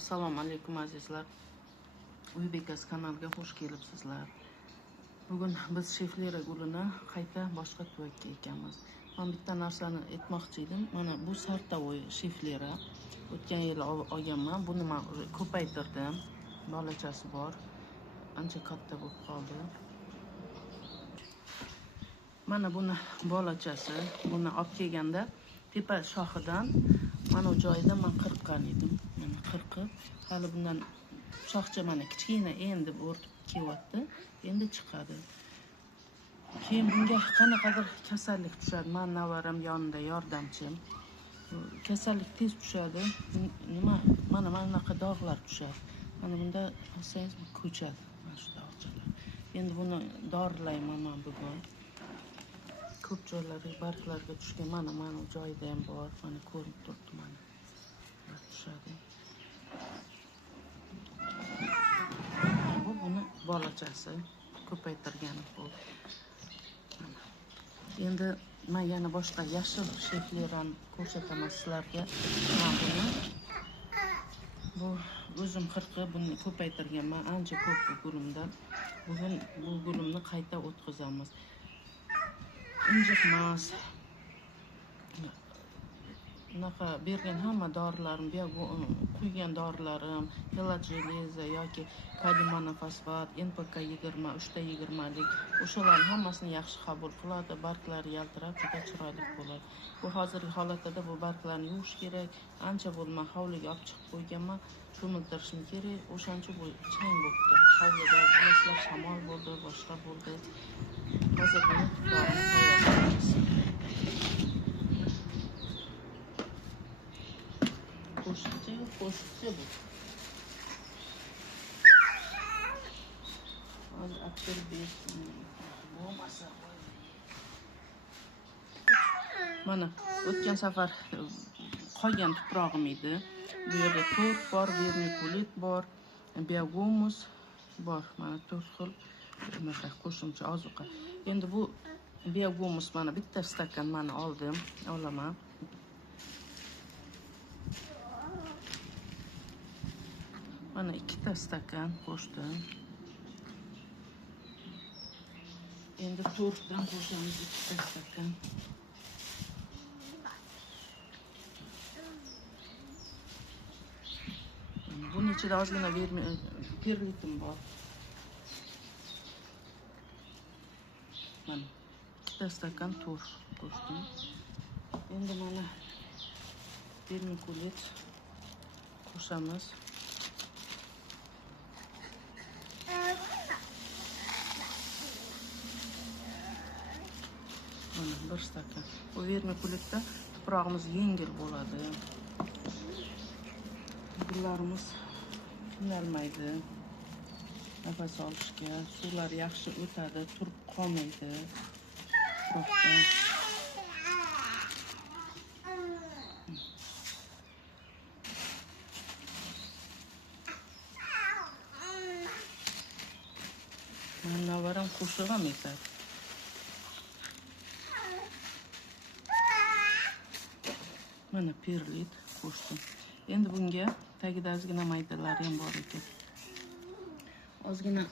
Assalomu alaykum azizlar. Uybekasi kanaliga xush kelibsizlar. Bugun biz sheflera gulini qayta boshqa tuvakka ekamiz. Men bitta narsani aytmoqchi edim. Mana bu sartavoy sheflera. O'tgan yil olganman. Buni men ko'paytirdim. Bolachasi bor. Ancha katta bo'lib qoldi. Mana buni bolachasi. Buni olib kelganda tepa shoxidan mana joyida men qirqqan edim. Mana qirqib, hali bundan shoxcha mana kichkina endi o'rtib kelyapti. Endi chiqadi. Keyin bunga qanaqadir kasallik tushadi. Men navaram yonida yordamchim. Kasallik tez tushadi. Nima mana bunaqa dog'lar tushadi. Mana bunda olsangiz ko'chadi mana shu dog'chalar. Endi buni dorilayman men bugun. Ko'p joylarga barglarga tushgan mana joyida ham bor. Mana ko'rinib turibdi mana. Tushadi. Bu buni bolachasi ko'paytirgani bu. Endi men yana boshqa yashil sheflerani ko'rsataman sizlarga. Bu o'zim qirqib buni ko'paytirganman, ancha ko'p bu gulimdan. Bugun bu gulimni qayta o'tkazamiz. Injiqmas. Bunaqa bergan hamma dorilarim, bu quygan dorilarim, kelajeliza yoki kalimonofosfat, NPK 20, 3/20 lik o'shalarning hammasini yaxshi qabul qiladi. Barglari yaltirab, juda chiroyli bo'ladi. Bu hozirgi holatda bu barglarni yuvish kerak. Ancha bo'lma hovliga olib chiqib qo'yganman. Cho'miltirishim kerak. O'shancha bu chang bo'libdi. Hovlida bilasizlar, shamol bo'ldi, boshqa bo'ldi. Hozir buni tayyorlaymiz. Qo'shibchi bu. Hozir aktirib bo'lmasa. Mana o'tgan safar qolgan tuprog'im edi. Bu yerda to'rt bor, vermikulit bor, biohumus bor. Mana 4 xil qo'shimcha ozuqa. Endi bu biohumus mana bitta stakan mana oldim, olaman. Mana 2 stakan qo'shdim. Endi 4 dan qo'shamiz 2 stakan. Bunun ichida ozgina perlitim bor. Mana 2 stakan turf qo'shdim. Endi mana vermikulit qo'shamiz. Mana 1 stakan. Bu vermikulitda tuprog'imiz yengil bo'ladi. Gullarimiz qiynalmaydi. Nafas olishga, suvlar yaxshi o'tadi, turib qolmaydi. Men navaram qo'shib ham etadi. Mana perlit qo'shdim. Endi bunga tagida ozgina maydalar ham bor ekan. Ozgina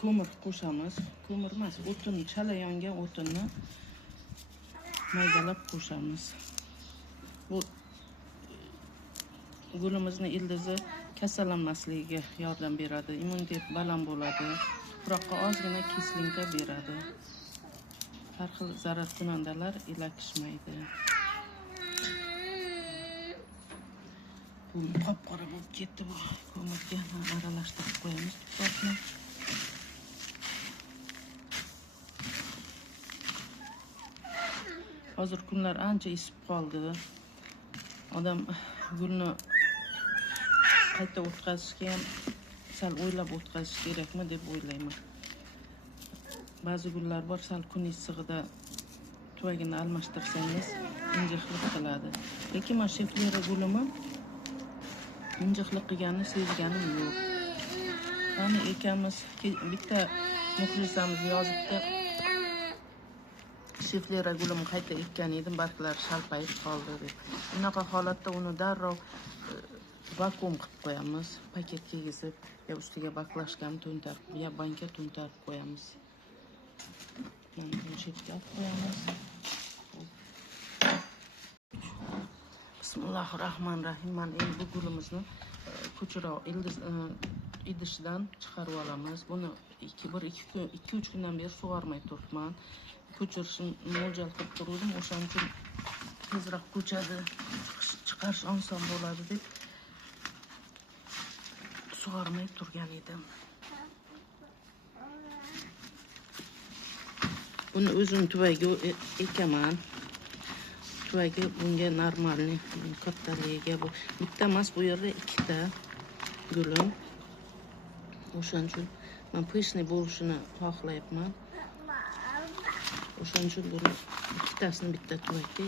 ko'mir qo'shamiz. Ko'mir emas, o'tin, chala yongan o'tinni maydalab qo'shamiz. Bu gulimizning ildizi kasallanmasligiga yordam beradi, immunitet baland bo'ladi, tuproqqa ozgina kislinka beradi. Har xil zararkunandalar ilakishmaydi. Bu qop-qora bo'lib ketdi bu. Ko'mirga aralashtirib qo'yamiz tuproqni. Hozir kunlar ancha isib qoldi. Odam gulni qayta o'tkazishga ham sal o'ylab o'tkazish kerakmi deb o'ylayman. Ba'zi gullar bor, sal kun issig'ida tuvagini almashtirsangiz injiqlik qiladi. Lekin men sheflera gulimni injiqlik qilganini sezganim yo'q. Qani ekamiz bitta muxlisamiz yozibdi. Sheflera gulimni qayta ekkan edim, barglari shalpayib qoldi deb. Bunaqa holatda uni darrov vakuum qilib qo'yamiz. Paket kiygizib, yo ustiga baklashkani to'ntarib, yo banka to'ntarib qo'yamiz. Mana bu chetga olib qo'yamiz. Bismillahirrohmanirrohim. Mana endi bu gulimizni ko'chiroq idishidan chiqarib olamiz. Buni 2-3 kundan beri sug'ormay turibman. Ko'chirishim mo'ljal qilib turdim. O'shaning uchun tezroq ko'chadi, chiqarish oson bo'ladi deb sug'ormay turgan edim. Buni o'zim tuvagiga ekaman. Tuvagi bunga normalniy kattaligiga bu. Bitta emas, bu yerda 2 ta gulim. O'shaning uchun men pishni bo'lishini xohlayapman. O'shaning uchun buni ikkitasini bitta tuvakka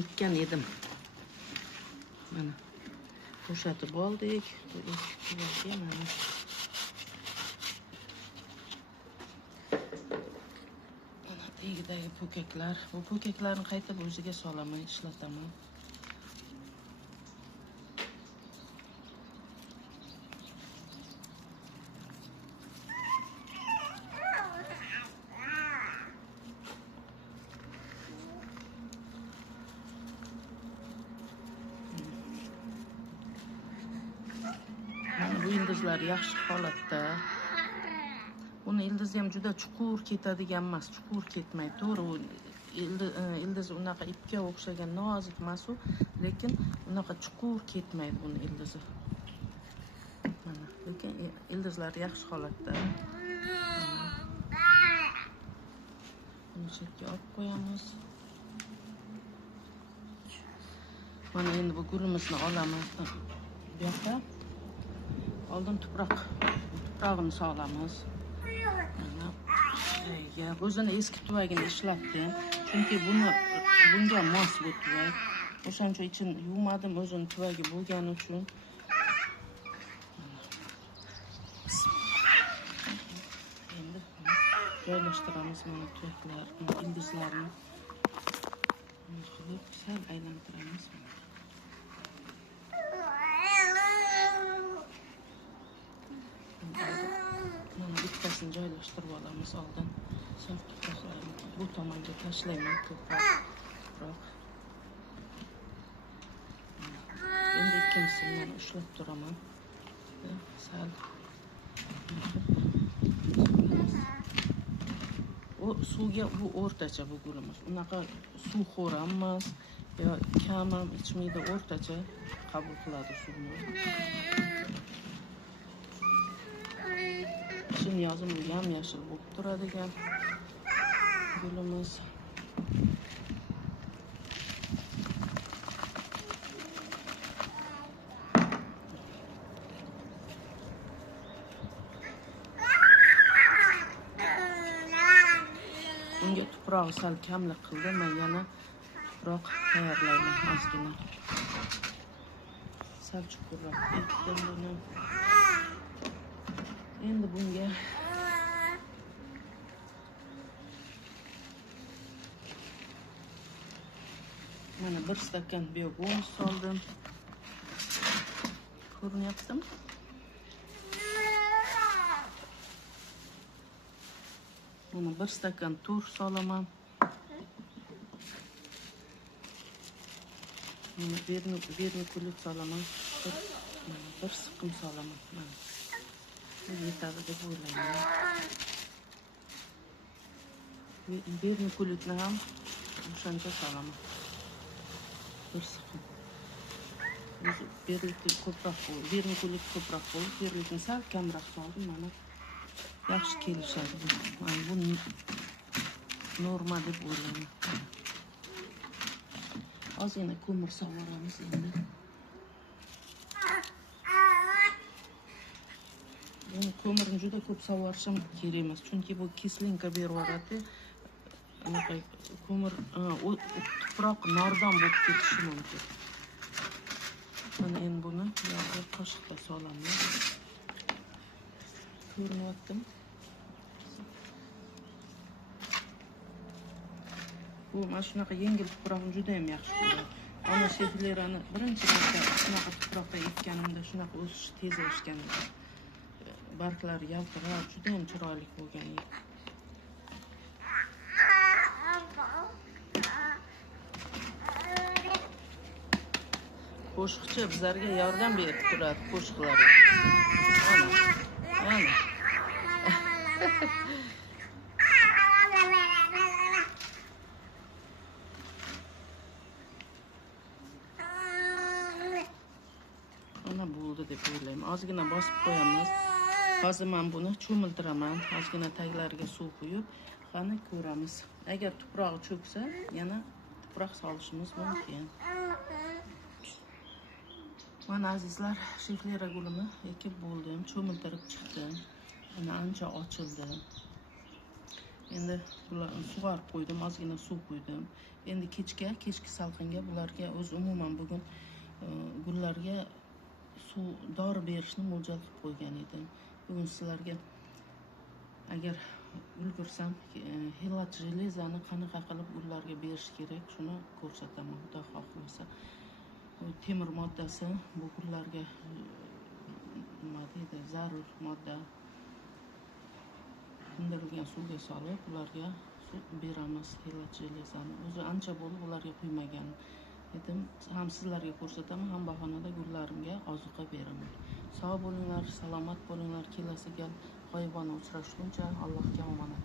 ekkan edim. Mana bo'shatib oldik. Bu ikki tuvakka mana tagidagi po'kaklar. Bu po'kaklarni qaytib o'ziga solaman, ishlataman. Bu ildizlar yaxshi holatda. Buni ildizi ham juda chuqur ketadigan emas, chuqur ketmaydi. To'g'ri, ildiz unaqa ipga o'xshagan nozik emas u, lekin unaqa chuqur ketmaydi buni ildizi. Mana, lekin ildizlar yaxshi holatda. Buni chetga olib qo'yamiz. Mana endi bu gulimizni olamiz. Bu yoqda oldin tuprog'ini solamiz. O'zini eski tuvagini ishlatdim. Chunki bunga mos bu tuvak. O'shaning uchun ichini yuvmadim, o'zini tuvagi bo'lgani uchun. Endi joylashtiramiz mana tuvaklarni, ildizlarni. Qilib sal aylantiramiz. Bittasini joylashtirib olamiz oldin. Sof tuproqlarni bu tomonga tashlayman ko'proq. Endi ikkinchisini men ushlab turaman. Sal u suvga bu o'rtacha bu gulimiz. Unaqa suvxo'r emas, yo kam ham ichmaydi, o'rtacha qabul qiladi suvni. Yozim bu yam-yashil bo'lib turadigan gulimiz. Bunga tuproq sal kamlik qildi, men yana tuproq tayyorlayman ozgina. Sal chuqurroq ekdim buni. Endi bunga mana 1 stakan biogon soldim. Ko'rinyaptimi? Mana 1 stakan tuz solaman. Mana vermikulit solaman. Bir siqim solaman. Mana yetadi deb o'ylayman. Vermikulitni ham o'shancha solaman. Bir siqim. Vermikulit ko'proq bo'ldi. Vermikulit ko'proq bo'ldi. Vermikulit sal kamroq soldim. Mana yaxshi kelishadi. Mana bu norma deb o'ylayman. Ozgina ko'mir sovoramiz endi. Ko'mirni juda ko'p sovorishim kerak emas, chunki bu kislinka berib yuboradi. Anaqa ko'mir tuproq nordon bo'lib ketishi mumkin. Mana endi buni yog'ga qoshiqda solamiz. Ko'rinyaptimi? Bu mana shunaqa yengil tuproqni juda ham yaxshi ko'radi. Ana shehlerani birinchi marta shunaqa tuproqda ekkanimda shunaqa o'sishi tezlashgan. Barglari yaltirab, juda ham chiroyli bo'lgan. Qo'shiqchi bizlarga yordam berib turadi qo'shiqlarga. Ana. Ana bo'ldi deb o'ylayman. Ozgina bosib qo'yamiz. Hozir men buni cho'mildiraman. Ozgina taglariga suv quyib, qani ko'ramiz. Agar tuproq cho'ksa, yana tuproq solishimiz mumkin. Mana azizlar, sheflera gulini ekib bo'ldim, cho'miltirib chiqdim. Ana ancha ochildi. Endi bularni sug'orib qo'ydim, ozgina suv quydim. Endi kechki salqinga bularga umuman bugun gullarga suv dori berishni mo'ljal qilib qo'ygan edim. Bugun sizlarga agar ulgursam xelat jelezani qanaqa qilib gullarga berish kerak, shuni ko'rsataman. Xudo xohlasa. Temir moddasi bu gullarga nima deydi, zarur modda. Tindirilgan suvga solib, ularga suv beramiz, xelat jelezani. O'zi ancha bo'lib ularga quymagan edim. Ham sizlarga ko'rsataman, ham bahonada gullarimga ozuqa beraman. Sog' bo'linglar, salomat bo'linglar. Kelasi gal g'oyibona uchrashguncha Allohga omonat.